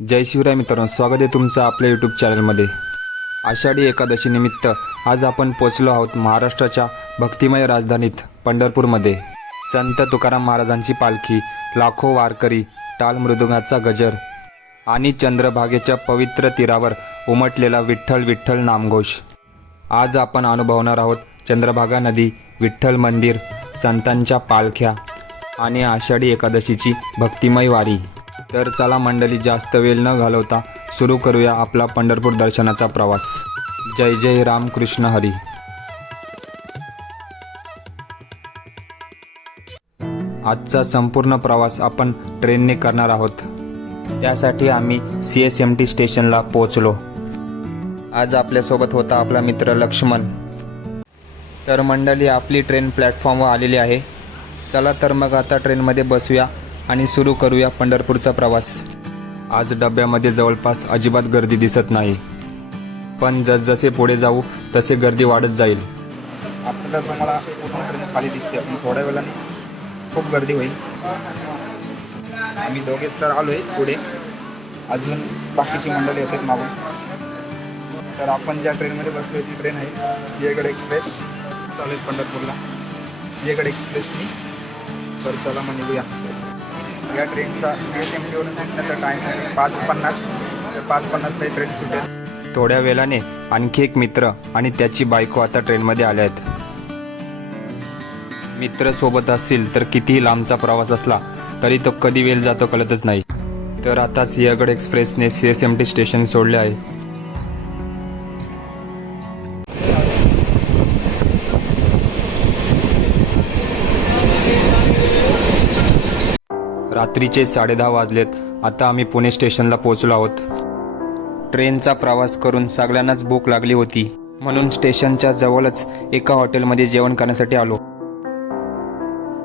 जय शिवराय मित्रांनो, स्वागत आहे तुमचं आपल्या यूट्यूब चॅनलमध्ये। आषाढी एकादशी निमित्त आज आपण पोचलो आहोत महाराष्ट्राच्या भक्तिमय राजधानीत पंढरपूरमध्ये। संत तुकाराम महाराजांची पालखी, लाखो वारकरी, टाळ मृदुंगाचा गजर आणि चंद्रभागेच्या पवित्र तीरावर उमटलेला विठ्ठल विठ्ठल नामघोष। आज आपण अनुभवणार आहोत चंद्रभागा नदी, विठ्ठल मंदिर, संतांच्या पालख्या आणि आषाढी एकादशीची भक्तिमय वारी। तर चला मंडळी, जास्त वेळ न घालवता सुरू करूया आपला पंढरपूर दर्शनाचा प्रवास। जय जय राम कृष्ण हरी। आजचा संपूर्ण प्रवास आपण ट्रेनने करणार आहोत। त्यासाठी आम्ही CSMT स्टेशनला पोहोचलो। आज आपल्यासोबत होता आपला मित्र लक्ष्मण। तर मंडळी, आपली ट्रेन प्लॅटफॉर्मवर आलेली आहे। चला तर मग आता ट्रेनमध्ये बसूया आणि सुरू करूया पंढरपूरचा प्रवास। आज डब्यामध्ये जवळपास अजिबात गर्दी दिसत नाही, पण जसजसे पुढे जाऊ तसे गर्दी वाढत जाईल। आता तर तुम्हाला पूर्ण ट्रेन खाली दिसते, पण थोड्या वेळाने खूप गर्दी होईल। आम्ही दोघेच तर आलोय, पुढे अजून बाकीची मंडळी येतात मागून। तर आपण ज्या ट्रेनमध्ये बसलोय ती ट्रेन आहे सिंहगड एक्सप्रेस, चालेल पंढरपूरला सिंहगड एक्सप्रेसनी। तर चला मग निघूया। या ट्रेनचा CSMT वरून सुटण्याचा टाईम आहे 5:50, तर 5:50 ही ट्रेन सुटेल। थोड्या वेळाने आणखी एक मित्र आणि त्याची बायको आता ट्रेनमध्ये आले आहेत। मित्र सोबत असतील तर कितीही लांबचा प्रवास असला तरी तो कधी वेळ जातो कळतच नाही। तर आता सिंहगड एक्सप्रेसने CSMT स्टेशन सोडले आहे। रात्रीचे 10:30 वाजलेत। आता आम्ही पुणे स्टेशनला पोहोचलो आहोत। ट्रेनचा प्रवास करून सगळ्यांनाच भूक लागली होती, म्हणून स्टेशनच्या जवळच एका हॉटेलमध्ये जेवण करण्यासाठी आलो।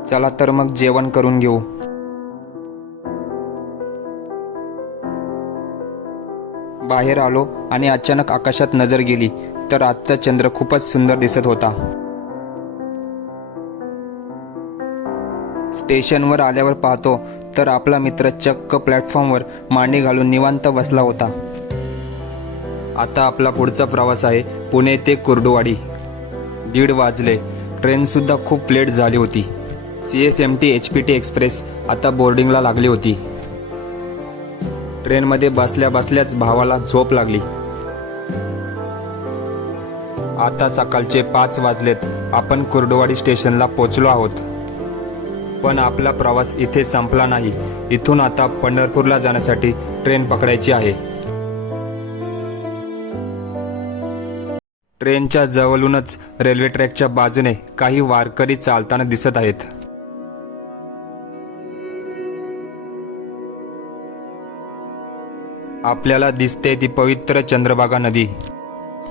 चला तर मग जेवण करून घेऊ। बाहेर आलो आणि अचानक आकाशात नजर गेली तर आजचा चंद्र खूपच सुंदर दिसत होता। स्टेशनवर आल्यावर पाहतो तर आपला मित्र चक्क प्लॅटफॉर्मवर मांडी घालून निवांत बसला होता। आता आपला पुढचा प्रवास आहे पुणे ते कुर्डुवाडी। 1:30 वाजले। ट्रेन सुद्धा खूप लेट झाली होती। CSMT HPT एक्सप्रेस आता बोर्डिंगला लागली होती। ट्रेनमध्ये बसल्या बसल्याच भावाला झोप लागली। आता सकाळचे 5 वाजलेत। आपण कुर्डुवाडी स्टेशनला पोहोचलो आहोत। पण आपला प्रवास इथे संपला नाही। इथून आता पंढरपूरला जाण्यासाठी ट्रेन पकडायची आहे। ट्रेनच्या जवळूनच रेल्वे ट्रॅकच्या बाजूने काही वारकरी चालताना दिसत आहेत। आपल्याला दिसते ती पवित्र चंद्रभागा नदी।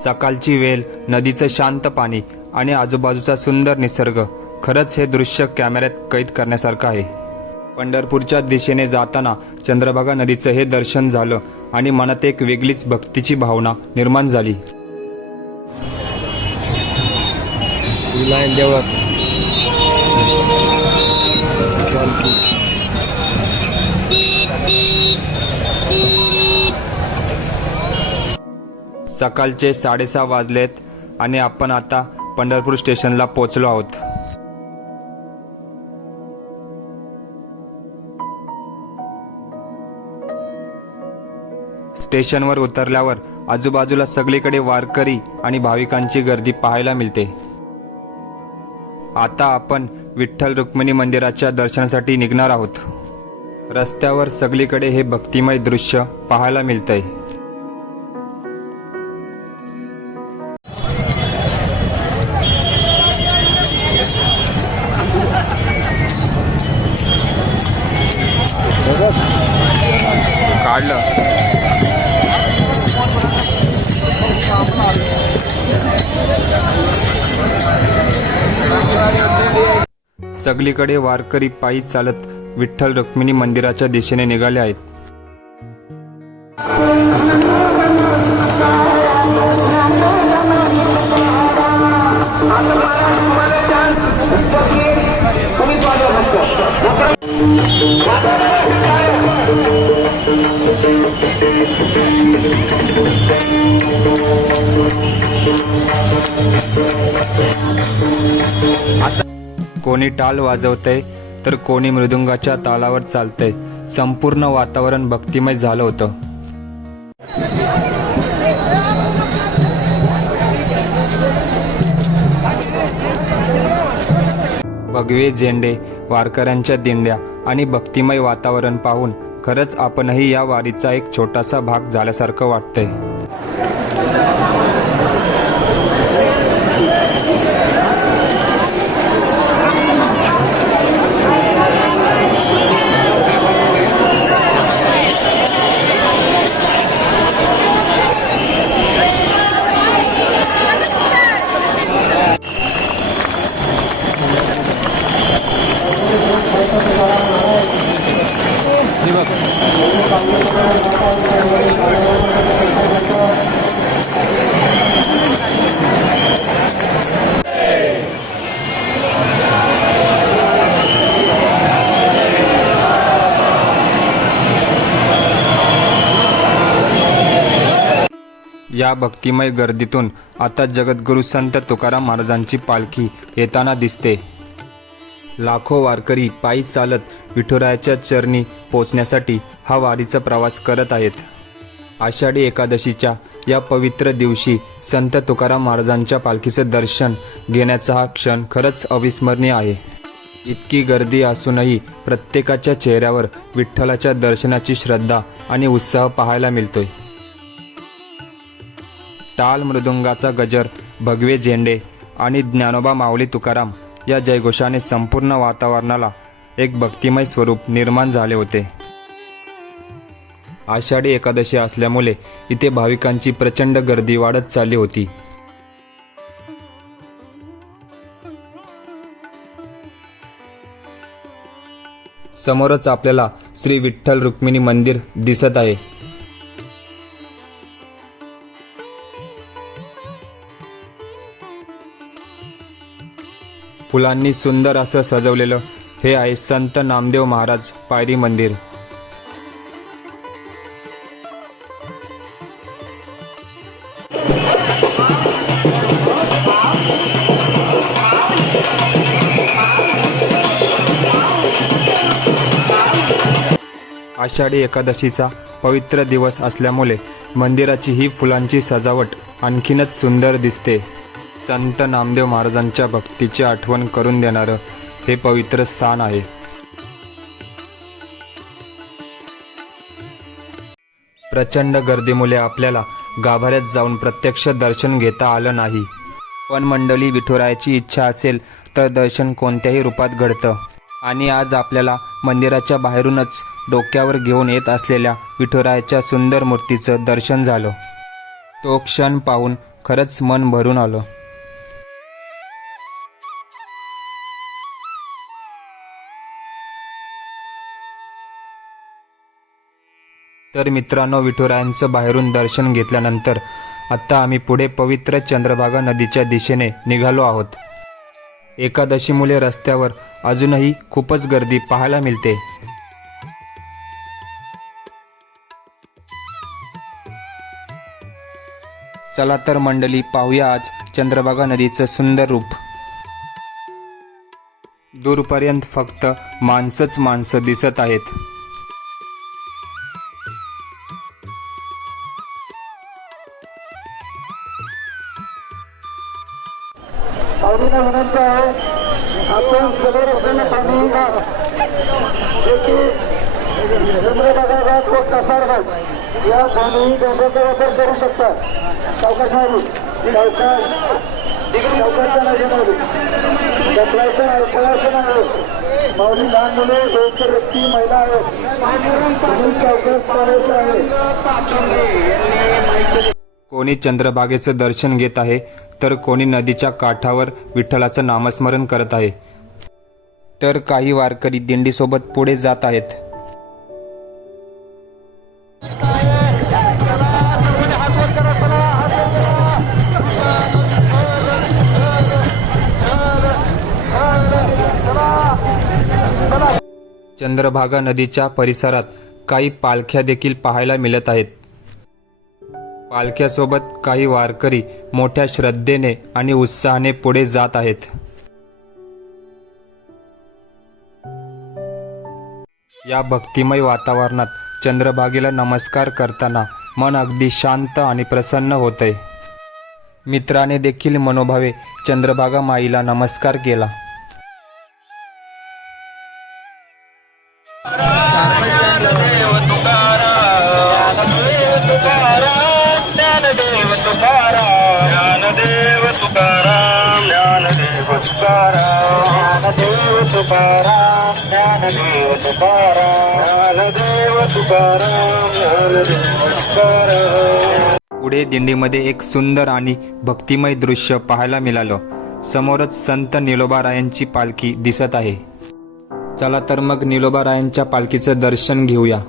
सकाळची वेळ, नदीचं शांत पाणी आणि आजूबाजूचा सुंदर निसर्ग, खरंच हे दृश्य कॅमेऱ्यात कैद करण्यासारखं आहे। पंढरपूरच्या दिशेने जाताना चंद्रभागा नदीचं हे दर्शन झालं आणि मनात एक वेगळीच भक्तीची भावना निर्माण झाली। सकाळचे 6:30 वाजलेत आणि आपण आता पंढरपूर स्टेशनला पोहोचलो आहोत। स्टेशनवर उतरल्यावर आजूबाजूला सगळीकडे वारकरी आणि भाविकांची गर्दी पाहायला मिळते। आता आपण विठ्ठल रुक्मिणी मंदिराच्या दर्शनासाठी निघणार आहोत। रस्त्यावर सगळीकडे हे भक्तिमय दृश्य पाहायला मिळतंय। काढलं। सगळीकडे वारकरी पायी चालत विठ्ठल रुक्मिणी मंदिराच्या दिशेने निघाले आहेत। कोणी टाळ वाजवतंय तर कोणी मृदुंगाच्या तालावर चालतंय. संपूर्ण वातावरण भक्तिमय झालं होतं. भगवे झेंडे, वारकऱ्यांच्या दिंड्या आणि भक्तिमय वातावरण पाहून खरंच आपणही या वारीचा एक छोटासा भाग झाल्यासारखं वाटतंय. या भक्तिमय गर्दीतून आता जगद्गुरू संत तुकाराम महाराजांची पालखी येताना दिसते. लाखो वारकरी पायी चालत विठुरायाच्या चरणी पोचण्यासाठी हा वारीचा प्रवास करत आहेत. आषाढी एकादशीच्या या पवित्र दिवशी संत तुकाराम महाराजांच्या पालखीचं दर्शन घेण्याचा हा क्षण खरंच अविस्मरणीय आहे. इतकी गर्दी असूनही प्रत्येकाच्या चेहऱ्यावर विठ्ठलाच्या दर्शनाची श्रद्धा आणि उत्साह पाहायला मिळतोय. टाळ मृदुंगाचा गजर, भगवे झेंडे आणि ज्ञानोबा माऊली तुकाराम या जयघोषाने संपूर्ण वातावरणाला एक भक्तिमय स्वरूप निर्माण झाले होते. आषाढी एकादशी असल्यामुळे इथे भाविकांची प्रचंड गर्दी वाढत चालली होती. समोरच आपल्याला श्री विठ्ठल रुक्मिणी मंदिर दिसत आहे. फुलांनी सुंदर असं सजवलेलं हे आहे संत नामदेव महाराज पायरी मंदिर. आषाढी एकादशीचा पवित्र दिवस असल्यामुळे मंदिराची ही फुलांची सजावट आणखीनच सुंदर दिसते. संत नामदेव महाराजांच्या भक्तीची आठवण करून देणारं हे पवित्र स्थान आहे. प्रचंड गर्दीमुळे आपल्याला गाभाऱ्यात जाऊन प्रत्यक्ष दर्शन घेता आलं नाही. पण मंडळी, विठुरायाची इच्छा असेल तर दर्शन कोणत्याही रूपात घडतं. आणि आज आपल्याला मंदिराच्या बाहेरूनच डोक्यावर घेऊन येत असलेल्या विठुरायाच्या सुंदर मूर्तीचं दर्शन झालं. तो क्षण पाहून खरंच मन भरून आलं. तर मित्रांनो, विठुरायांचं बाहेरून दर्शन घेतल्यानंतर आता आम्ही पुढे पवित्र चंद्रभागा नदीच्या दिशेने निघालो आहोत. एकादशीमुळे रस्त्यावर अजूनही खूपच गर्दी पाहायला मिळते. चला तर मंडळी, पाहूया आज चंद्रभागा नदीचं सुंदर रूप. दूरपर्यंत फक्त माणसंच माणसं दिसत आहेत. आवडीला विनंती आहे, आपण समोर असलेल्या पाणीला जे की चंद्रभागा घाट व कसार घाट या पाणी डोंगराचा वापर करू शकतात. चौकाशावरून चौकाच्या नदीमध्ये ढकलायचं अडथळाचं नाही. माऊली लहान मुले, वयस्क व्यक्ती, महिला आहेत. चौकात करायचं आहे. कोणी चंद्रभागेचं दर्शन घेत आहे तर कोणी नदीच्या काठावर विठ्ठलाचं नामस्मरण करत आहे. तर काही वारकरी दिंडीसोबत पुढे जात आहेत. चंद्रभागा नदीच्या परिसरात काही पालख्या देखील पाहायला मिळत आहेत. पालख्यासोबत काही वारकरी मोठ्या श्रद्धेने आणि उत्साहाने पुढे जात आहेत. या भक्तिमय वातावरणात चंद्रभागेला नमस्कार करताना मन अगदी शांत आणि प्रसन्न होतंय. मित्राने देखील मनोभावे चंद्रभागा माईला नमस्कार केला. पुढे दिंडीमध्ये एक सुंदर आणि भक्तिमय दृश्य पाहायला मिळालं. समोरच संत निलोबारायांची पालखी दिसत आहे. चला तर मग निलोबारायांच्या पालखीचं दर्शन घेऊया.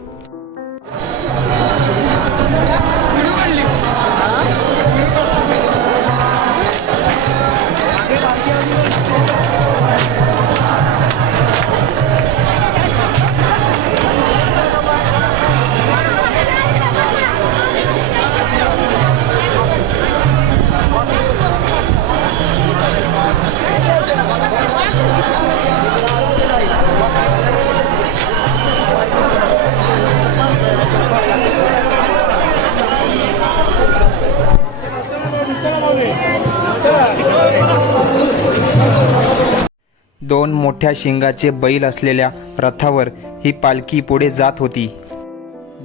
दोन मोठ्या शिंगाचे बैल असलेल्या रथावर ही पालखी पुढे जात होती.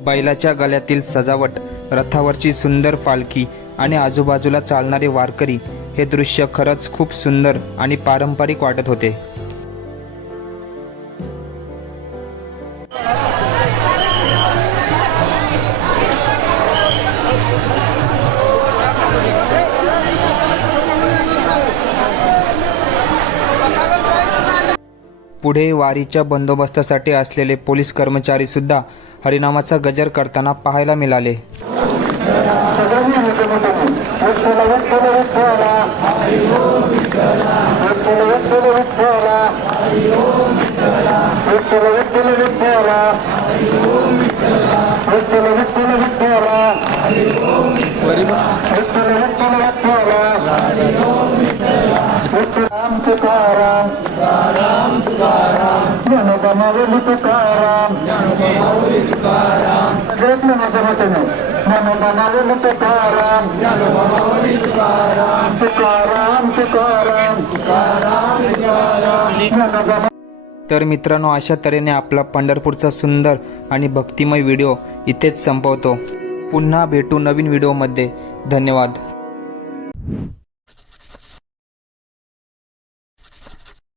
बैलाच्या गळ्यातील सजावट, रथावरची सुंदर पालखी आणि आजूबाजूला चालणारे वारकरी हे दृश्य खरंच खूप सुंदर आणि पारंपरिक वाटत होते. पुढे वारीच्या बंदोबस्तासाठी असलेले पोलीस कर्मचारी सुद्धा हरिनामाचा गजर करताना पाहायला मिळाले. तर मित्रांनो, अशा तऱ्हेने आपला पंढरपूरचा सुंदर आणि भक्तिमय व्हिडिओ इथेच संपवतो. पुन्हा भेटू नवीन व्हिडिओमध्ये. धन्यवाद.